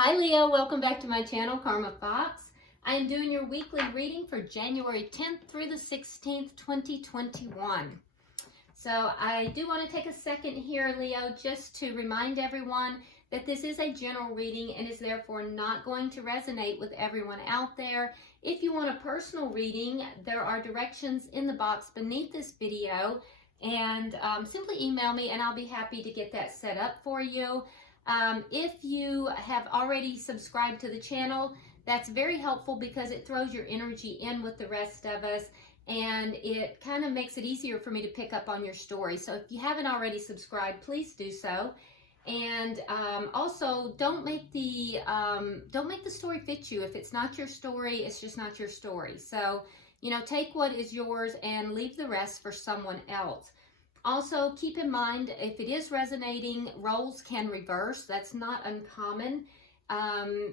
Hi Leo, welcome back to my channel, Karma Fox. I am doing your weekly reading for January 10th through the 16th, 2021. So I do want to take a second here, Leo, just to remind everyone that this is a general reading and is therefore not going to resonate with everyone out there. If you want a personal reading, there are directions in the box beneath this video, and simply email me and I'll be happy to get that set up for you. If you have already subscribed to the channel, that's very helpful because it throws your energy in with the rest of us and it kind of makes it easier for me to pick up on your story. So if you haven't already subscribed, please do so. And also don't make the story fit you. If it's not your story, it's just not your story. So, you know, take what is yours and leave the rest for someone else. Also, keep in mind, if it is resonating, roles can reverse. That's not uncommon.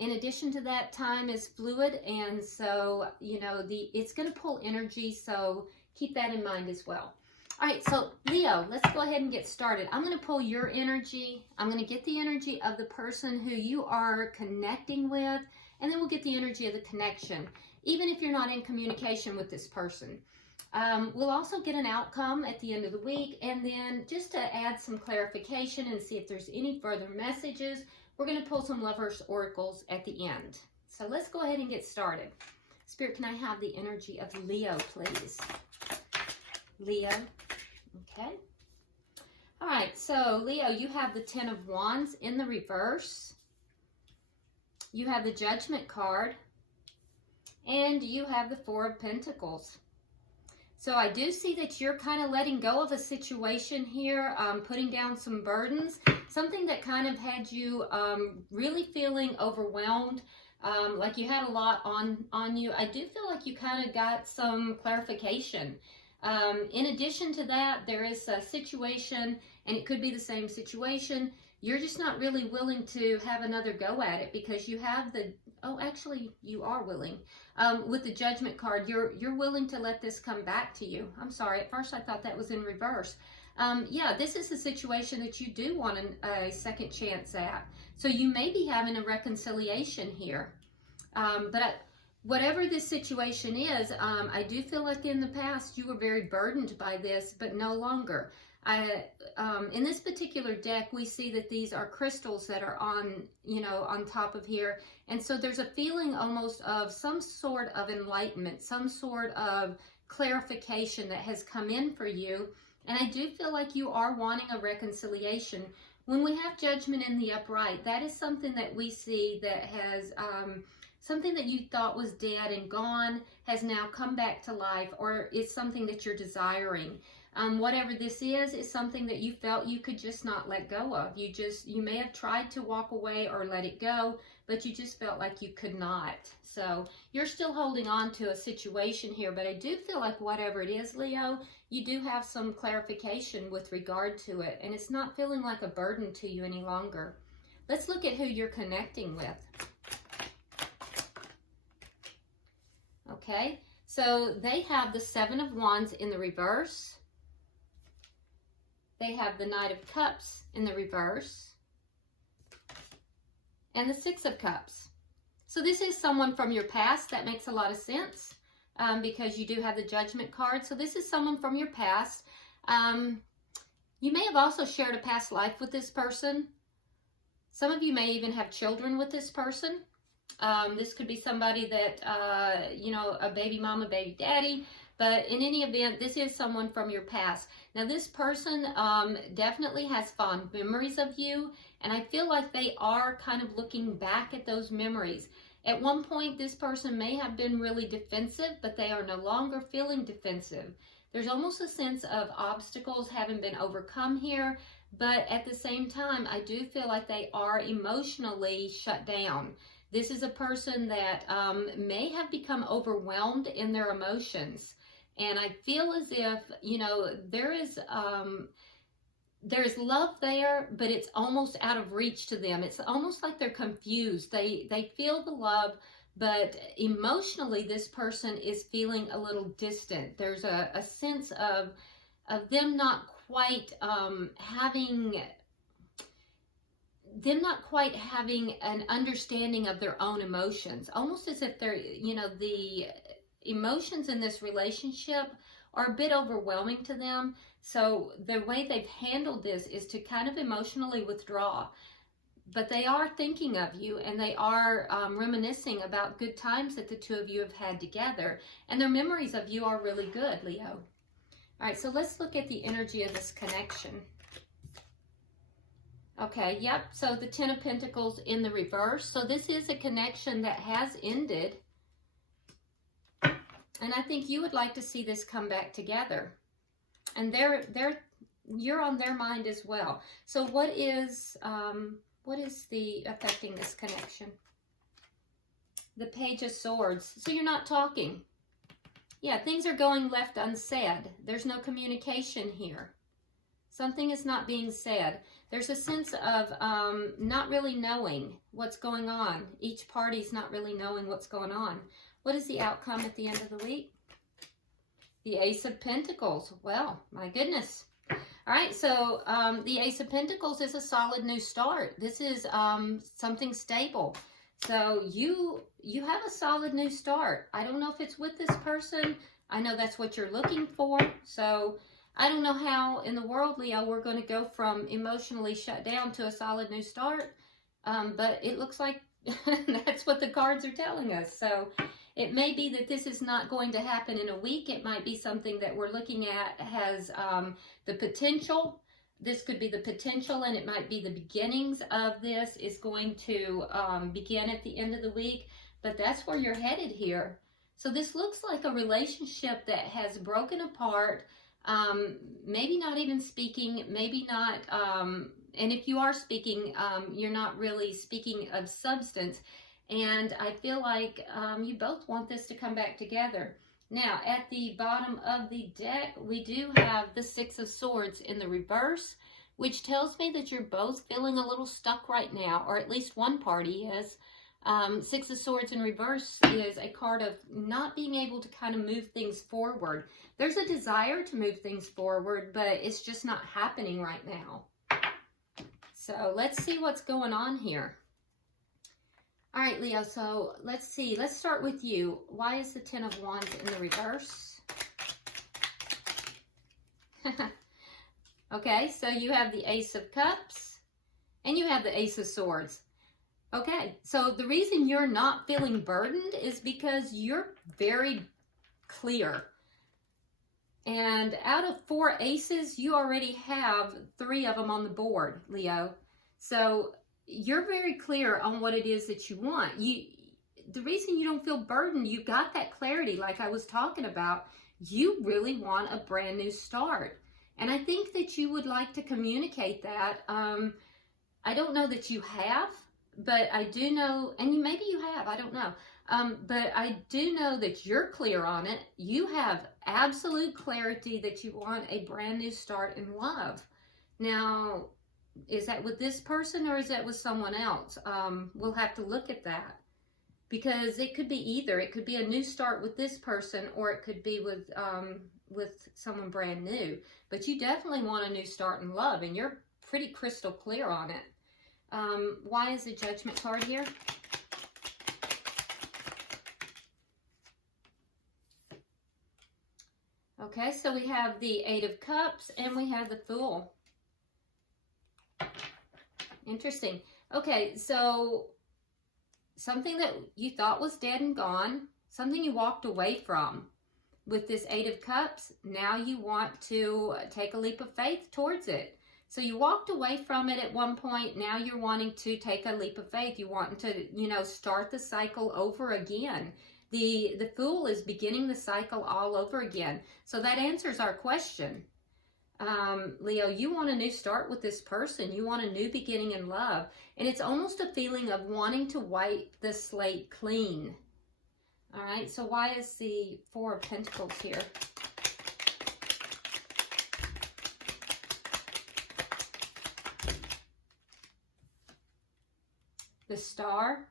In addition to that, time is fluid, and so, you know, it's going to pull energy, so keep that in mind as well. All right, so Leo, let's go ahead and get started. I'm going to pull your energy. I'm going to get the energy of the person who you are connecting with, and then we'll get the energy of the connection, even if you're not in communication with this person. We'll also get an outcome at the end of the week, and then just to add some clarification and see if there's any further messages, we're going to pull some lovers oracles at the end. So let's go ahead and get started. Spirit, can I have the energy of Leo, please? Leo. Okay. All right, so Leo, you have the Ten of Wands in the reverse. You have the Judgment card, and you have the Four of Pentacles. So I do see that you're kind of letting go of a situation here, putting down some burdens, something that kind of had you really feeling overwhelmed, like you had a lot on you. I do feel like you kind of got some clarification. In addition to that, there is a situation, and it could be the same situation. You're just not really willing to have another go at it because you have the, oh, actually, you are willing. With the Judgment card, you're willing to let this come back to you. I'm sorry, at first I thought that was in reverse. Yeah, this is a situation that you do want a second chance at. So you may be having a reconciliation here. Whatever this situation is, I do feel like in the past you were very burdened by this, but no longer. In this particular deck, we see that these are crystals that are on, you know, on top of here. And so there's a feeling almost of some sort of enlightenment, some sort of clarification that has come in for you. And I do feel like you are wanting a reconciliation. When we have Judgment in the upright, that is something that we see that has, something that you thought was dead and gone has now come back to life, or it's something that you're desiring. Whatever this is something that you felt you could just not let go of. You may have tried to walk away or let it go, but you just felt like you could not. So you're still holding on to a situation here, but I do feel like whatever it is, Leo, you do have some clarification with regard to it, and it's not feeling like a burden to you any longer. Let's look at who you're connecting with. Okay, so they have the Seven of Wands in the reverse. They have the Knight of Cups in the reverse. And the Six of Cups. So this is someone from your past. That makes a lot of sense because you do have the Judgment card. So this is someone from your past. You may have also shared a past life with this person. Some of you may even have children with this person. This could be somebody that, you know, a baby mama, baby daddy. But in any event, this is someone from your past. Now, this person definitely has fond memories of you. And I feel like they are kind of looking back at those memories. At one point, this person may have been really defensive, but they are no longer feeling defensive. There's almost a sense of obstacles having been overcome here. But at the same time, I do feel like they are emotionally shut down. This is a person that may have become overwhelmed in their emotions. And I feel as if, you know, there's love there, but it's almost out of reach to them. It's almost like they're confused. They feel the love, but emotionally this person is feeling a little distant. There's a sense of them not quite having them not quite having an understanding of their own emotions, almost as if they're, you know, the emotions in this relationship are a bit overwhelming to them. So the way they've handled this is to kind of emotionally withdraw. But they are thinking of you, and they are reminiscing about good times that the two of you have had together. And their memories of you are really good, Leo. All right, so let's look at the energy of this connection. Okay, yep, so the Ten of Pentacles in the reverse. So this is a connection that has ended. And I think you would like to see this come back together. And you're on their mind as well. So what is the affecting this connection? The Page of Swords. So you're not talking. Yeah, things are going left unsaid. There's no communication here. Something is not being said. There's a sense of not really knowing what's going on. Each party's not really knowing what's going on. What is the outcome at the end of the week? The Ace of Pentacles. Well, my goodness. All right, so the Ace of Pentacles is a solid new start. This is something stable. So you have a solid new start. I don't know if it's with this person. I know that's what you're looking for. So I don't know how in the world, Leo, we're going to go from emotionally shut down to a solid new start. But it looks like that's what the cards are telling us. So it may be that this is not going to happen in a week. It might be something that we're looking at has the potential. This could be the potential, and it might be the beginnings of this is going to begin at the end of the week. But that's where you're headed here. So this looks like a relationship that has broken apart. Maybe not even speaking, maybe not, and if you are speaking, you're not really speaking of substance. And I feel like you both want this to come back together. Now, at the bottom of the deck, we do have the Six of Swords in the reverse, which tells me that you're both feeling a little stuck right now, or at least one party is. Six of Swords in reverse is a card of not being able to kind of move things forward. There's a desire to move things forward, but it's just not happening right now. So let's see what's going on here. All right, Leo, so let's see. Let's start with you. Why is the Ten of Wands in the reverse? Okay, so you have the Ace of Cups and you have the Ace of Swords. Okay, so the reason you're not feeling burdened is because you're very clear. And out of 4 aces, you already have 3 of them on the board, Leo. So you're very clear on what it is that you want. The reason you don't feel burdened, you got that clarity like I was talking about. You really want a brand new start. And I think that you would like to communicate that. I don't know that you have, but I do know, and maybe you have, I don't know. But I do know that you're clear on it. You have absolute clarity that you want a brand new start in love. Now, is that with this person or is that with someone else? We'll have to look at that, because it could be either. It could be a new start with this person, or it could be with someone brand new. But you definitely want a new start in love, and you're pretty crystal clear on it. Why is the Judgment card here? Okay, so we have the Eight of Cups and we have the Fool. Interesting. Okay, so something that you thought was dead and gone, something you walked away from with this Eight of Cups, now you want to take a leap of faith towards it. So you walked away from it at one point, now you're wanting to take a leap of faith. You want to, start the cycle over again. The Fool is beginning the cycle all over again. So that answers our question. Leo, you want a new start with this person. You want a new beginning in love. And it's almost a feeling of wanting to wipe the slate clean. All right, so why is the Four of Pentacles here? The Star.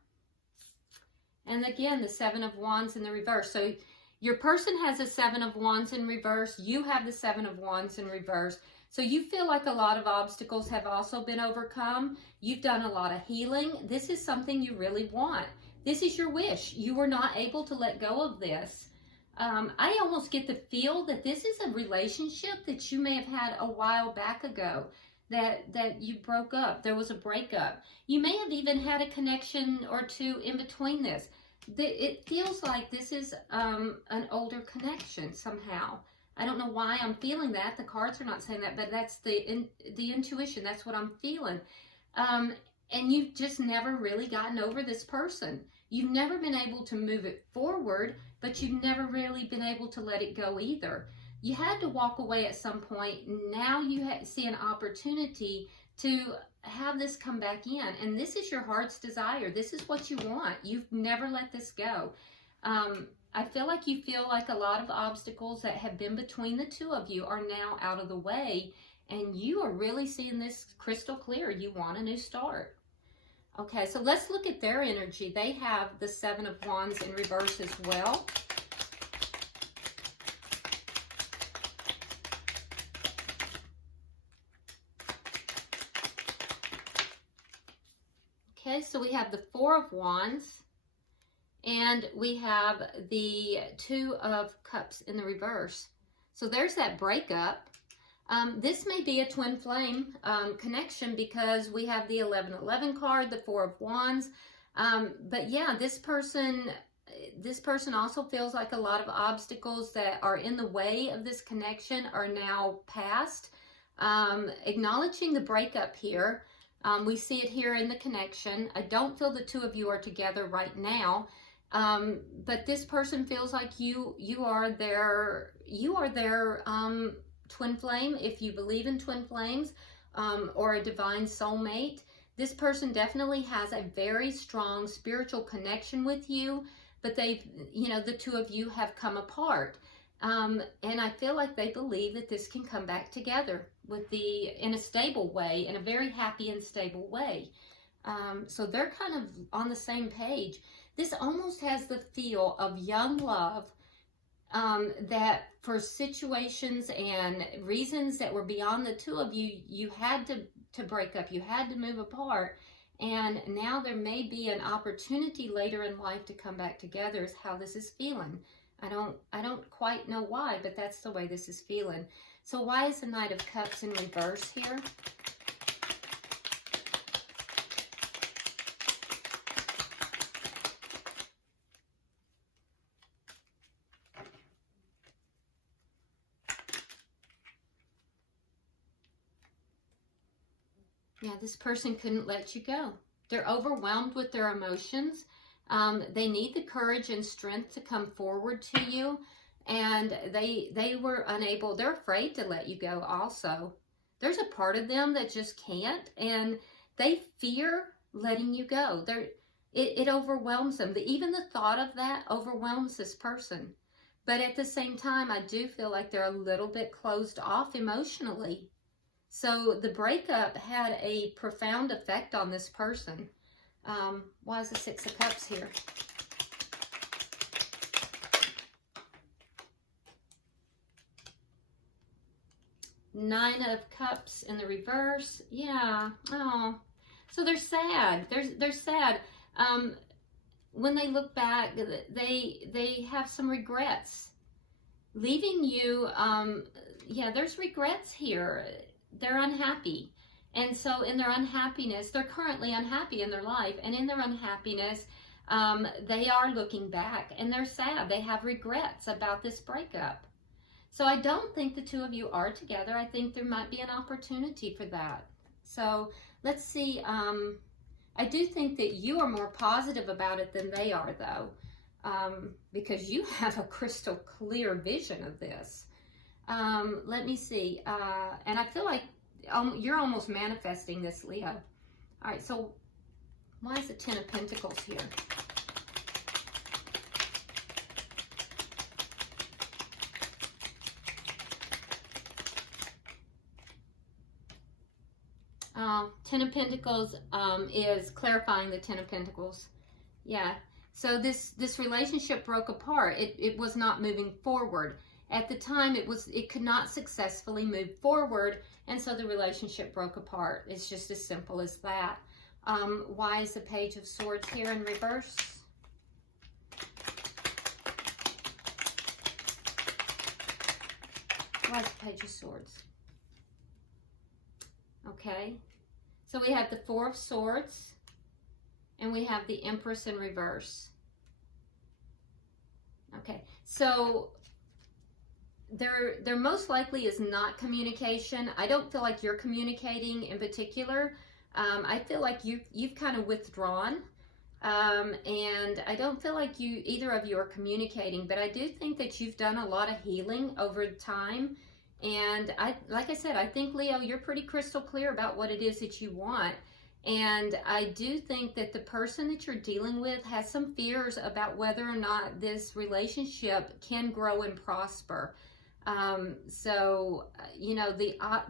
And again, the Seven of Wands in the reverse. So your person has a Seven of Wands in reverse. You have the Seven of Wands in reverse. So you feel like a lot of obstacles have also been overcome. You've done a lot of healing. This is something you really want. This is your wish. You were not able to let go of this. I almost get the feel that this is a relationship that you may have had a while back ago, that you broke up. There was a breakup. You may have even had a connection or two in between this. It feels like this is an older connection somehow. I don't know why I'm feeling that. The cards are not saying that, but that's the intuition. That's what I'm feeling. And you've just never really gotten over this person. You've never been able to move it forward, but you've never really been able to let it go either. You had to walk away at some point. Now you see an opportunity to have this come back in. And this is your heart's desire. This is what you want. You've never let this go. I feel like you feel like a lot of obstacles that have been between the two of you are now out of the way. And you are really seeing this crystal clear. You want a new start. Okay, so let's look at their energy. They have the Seven of Wands in reverse as well. Okay, so we have the Four of Wands, and we have the Two of Cups in the reverse. So there's that breakup. This may be a twin flame connection because we have the 1111 card, the Four of Wands. But yeah, this person also feels like a lot of obstacles that are in the way of this connection are now past. Acknowledging the breakup here. We see it here in the connection. I don't feel the two of you are together right now. But this person feels like you are their twin flame, if you believe in twin flames, or a divine soulmate. This person definitely has a very strong spiritual connection with you, but the two of you have come apart. And I feel like they believe that this can come back together in a stable way, in a very happy and stable way. So they're kind of on the same page. This almost has the feel of young love, that for situations and reasons that were beyond the two of you, you had to break up, you had to move apart, and now there may be an opportunity later in life to come back together is how this is feeling. I don't quite know why, but that's the way this is feeling. So why is the Knight of Cups in reverse here? Yeah, this person couldn't let you go. They're overwhelmed with their emotions. They need the courage and strength to come forward to you. And they were unable, they're afraid to let you go also. There's a part of them that just can't, and they fear letting you go. It overwhelms them. Even the thought of that overwhelms this person. But at the same time, I do feel like they're a little bit closed off emotionally. So the breakup had a profound effect on this person. Why is the Six of Cups here? Nine of Cups in the reverse. Yeah. Oh. So they're sad. They're sad. When they look back, they have some regrets. Leaving you, yeah, there's regrets here. They're unhappy. And so in their unhappiness, they're currently unhappy in their life. And in their unhappiness, they are looking back and they're sad. They have regrets about this breakup. So I don't think the two of you are together. I think there might be an opportunity for that. So let's see. I do think that you are more positive about it than they are, though, because you have a crystal clear vision of this. Let me see. And I feel like you're almost manifesting this, Leo. All right, so why is the Ten of Pentacles here? Ten of Pentacles is clarifying the Ten of Pentacles. Yeah. So this relationship broke apart. It was not moving forward. At the time, it could not successfully move forward, and so the relationship broke apart. It's just as simple as that. Why is the Page of Swords here in reverse? Why is the Page of Swords? Okay, so we have the Four of Swords, and we have the Empress in reverse. Okay, so there most likely is not communication. I don't feel like you're communicating in particular. I feel like you've kind of withdrawn, and I don't feel like either of you are communicating, but I do think that you've done a lot of healing over time. And like I said, I think, Leo, you're pretty crystal clear about what it is that you want. And I do think that the person that you're dealing with has some fears about whether or not this relationship can grow and prosper. So, you know,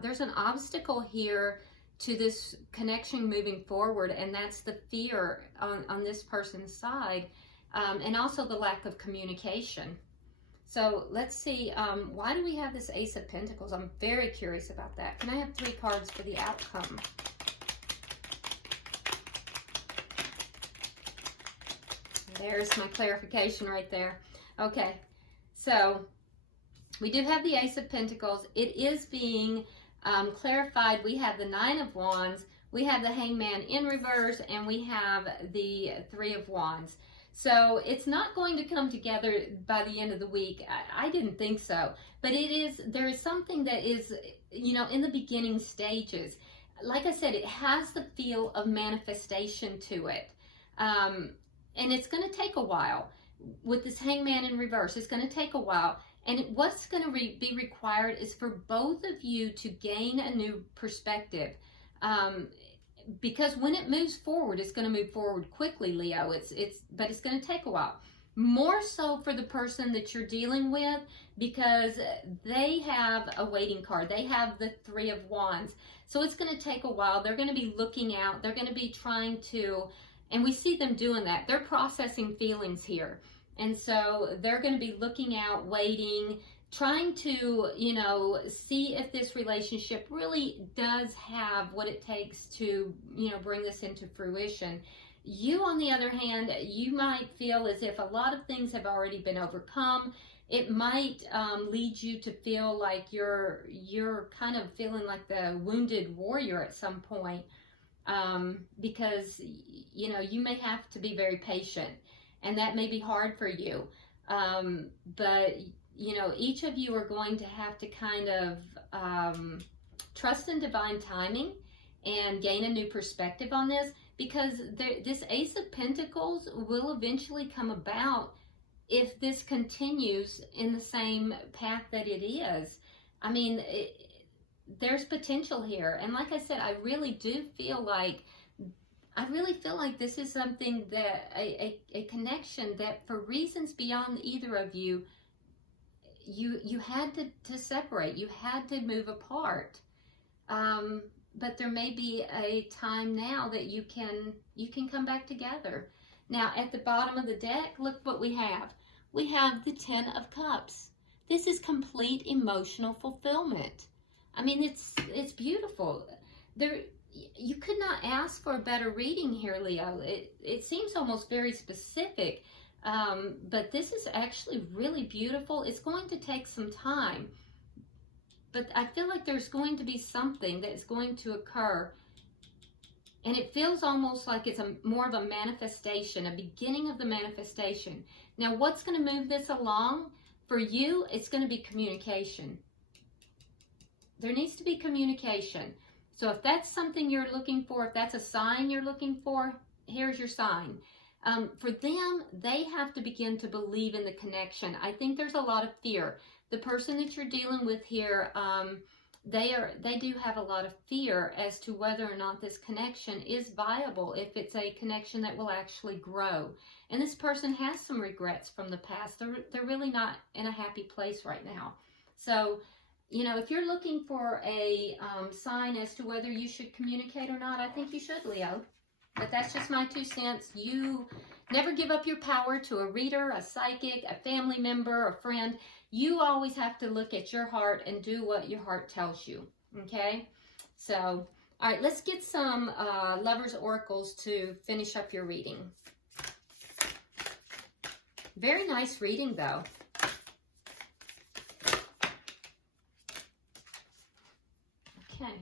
there's an obstacle here to this connection moving forward, and that's the fear on this person's side, and also the lack of communication. So let's see, why do we have this Ace of Pentacles? I'm very curious about that. Can I have 3 cards for the outcome? There's my clarification right there. Okay, so we do have the Ace of Pentacles. It is being clarified. We have the Nine of Wands, we have the Hangman in reverse, and we have the Three of Wands. So it's not going to come together by the end of the week. I didn't think so. But there is something that is, you know, in the beginning stages. Like I said, it has the feel of manifestation to it. And it's going to take a while. With this Hangman in reverse, it's going to take a while. And what's going to be required is for both of you to gain a new perspective. Because when it moves forward, it's going to move forward quickly, Leo. But it's going to take a while. More so for the person that you're dealing with, because they have a waiting card. They have the Three of Wands. So it's going to take a while. They're going to be looking out. They're going to be trying to, and we see them doing that. They're processing feelings here. And so they're going to be looking out, waiting, trying to, you know, see if this relationship really does have what it takes to, you know, bring this into fruition. You, on the other hand, you might feel as if a lot of things have already been overcome. It might lead you to feel like you're kind of feeling like the wounded warrior at some point, because, you know, you may have to be very patient, and that may be hard for you. But, you know, each of you are going to have to kind of trust in divine timing and gain a new perspective on this, because this Ace of Pentacles will eventually come about if this continues in the same path that it is. I mean, there's potential here. And like I said, I really do feel like, this is something that, a connection that for reasons beyond either of you, you had to separate. You had to move apart. But there may be a time now that you can come back together. Now, at the bottom of the deck, look what we have. We have the Ten of Cups. This is complete emotional fulfillment. I mean, it's beautiful. You could not ask for a better reading here, Leo. It seems almost very specific, but this is actually really beautiful. It's going to take some time, but I feel like there's going to be something that is going to occur, and it feels almost like it's more of a manifestation, a beginning of the manifestation. Now, what's going to move this along? For you, it's going to be communication. There needs to be communication. So if that's something you're looking for, if that's a sign you're looking for, here's your sign. For them, they have to begin to believe in the connection. I think there's a lot of fear. The person that you're dealing with here, they do have a lot of fear as to whether or not this connection is viable, if it's a connection that will actually grow. And this person has some regrets from the past. They're really not in a happy place right now. So, you know, if you're looking for a sign as to whether you should communicate or not, I think you should, Leo. But that's just my 2 cents. You never give up your power to a reader, a psychic, a family member, a friend. You always have to look at your heart and do what your heart tells you, okay? So, all right, let's get some Lovers Oracles to finish up your reading. Very nice reading, though. Okay.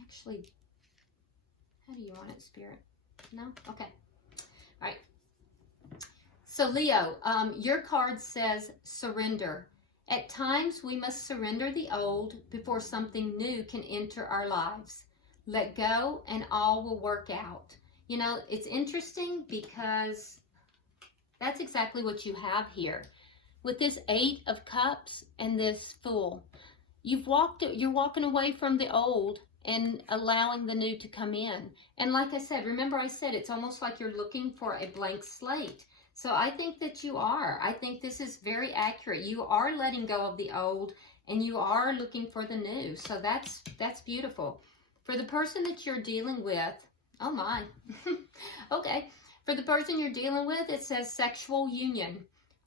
Actually, how do you want it, Spirit? No? Okay. All right. So, Leo, your card says surrender. At times, we must surrender the old before something new can enter our lives. Let go and all will work out. You know, it's interesting because that's exactly what you have here. With this 8 of Cups and this Fool, you're walking away from the old and allowing the new to come in. And like I said, remember I said it's almost like you're looking for a blank slate. So I think that you are. I think this is very accurate. You are letting go of the old and you are looking for the new. So that's beautiful. For the person that you're dealing with, oh my. Okay. For the person you're dealing with, it says sexual union.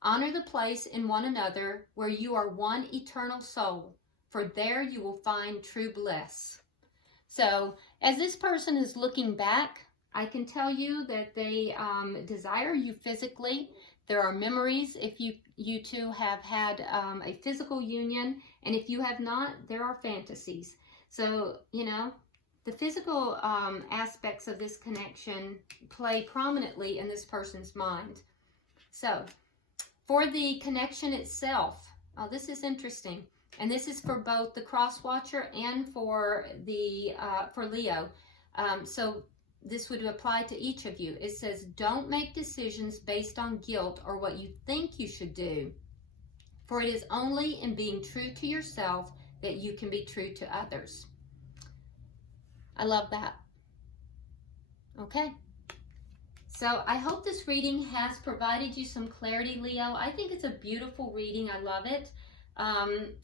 Honor the place in one another where you are one eternal soul, for there you will find true bliss. So as this person is looking back, I can tell you that they desire you physically. There are memories if you two have had a physical union, and if you have not, there are fantasies. So, you know, the physical aspects of this connection play prominently in this person's mind. So, for the connection itself, oh, this is interesting. And this is for both the cross watcher and for Leo. So this would apply to each of you. It says, don't make decisions based on guilt or what you think you should do. For it is only in being true to yourself that you can be true to others. I love that. Okay. So I hope this reading has provided you some clarity, Leo. I think it's a beautiful reading. I love it.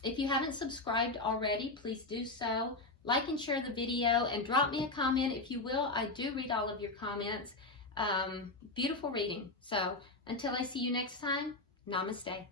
If you haven't subscribed already, please do so. Like and share the video and drop me a comment if you will. I do read all of your comments. Beautiful reading. So until I see you next time, namaste.